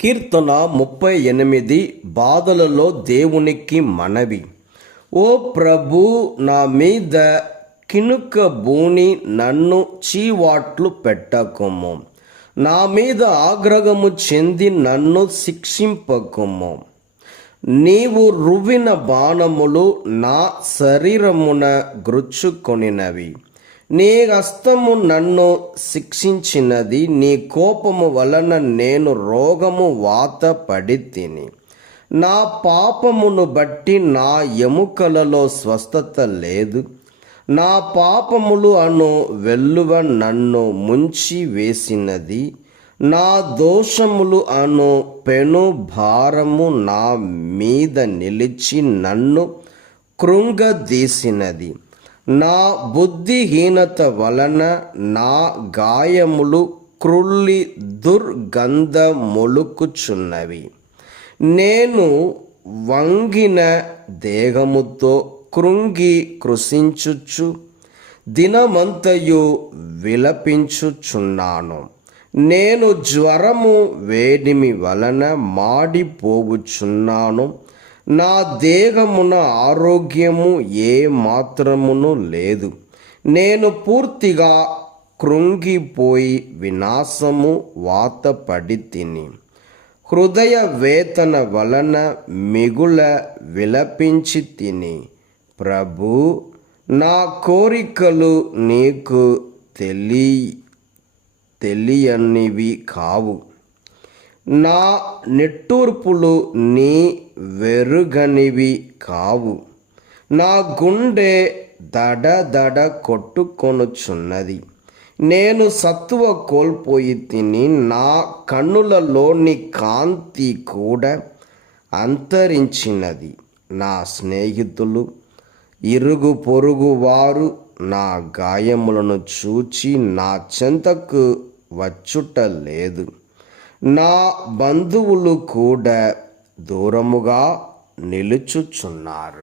కీర్తన 38 బాధలలో దేవునికి మనవి. ఓ ప్రభు, నా మీద కినుక బూని నన్ను చీవాట్లు పెట్టకుము. నా మీద ఆగ్రహము చెంది నన్ను శిక్షింపకుము. నీవు రువ్విన బాణములు నా శరీరమున గ్రుచ్చుకొనినవి. నీ హస్తము నన్ను శిక్షించినది. నీ కోపము వలన నేను రోగము వాత పడితిని. నా పాపమును బట్టి నా ఎముకలలో స్వస్థత లేదు. నా పాపములు అను వెల్లువ నన్ను ముంచి వేసినది. నా దోషములు అను పెను భారము నా మీద నిలిచి నన్ను కృంగదీసినది. నా బుద్ధిహీనత వలన నా గాయములు క్రుళ్ళి దుర్గంధమొలుకుచున్నవి. నేను వంగిన దేహముతో కృంగి కృశించుచు దినమంతయు విలపించుచున్నాను. నేను జ్వరము వేడిమి వలన మాడిపోవుచున్నాను. నా దేహమున ఆరోగ్యము ఏ మాత్రమును లేదు. నేను పూర్తిగా కృంగిపోయి వినాశము వాత పడితిని. హృదయ వేదన వలన మిగుల విలపించి తిని. ప్రభు, నా కోరికలు నీకు తెలియనివి కావు. నా నిట్టూర్పులు నీ వెరుగనివి కావు. నా గుండె దడ కొట్టుకొనుచున్నది. నేను సత్తువ కోల్పోయి తిని. నా కన్నులలోని కాంతి కూడా అంతరించినది. నా స్నేహితులు, ఇరుగు పొరుగు వారు నా గాయములను చూచి నా చెంతకు వచ్చుట లేదు. నా బంధువులు కూడా దూరముగా నిలుచుచున్నారు.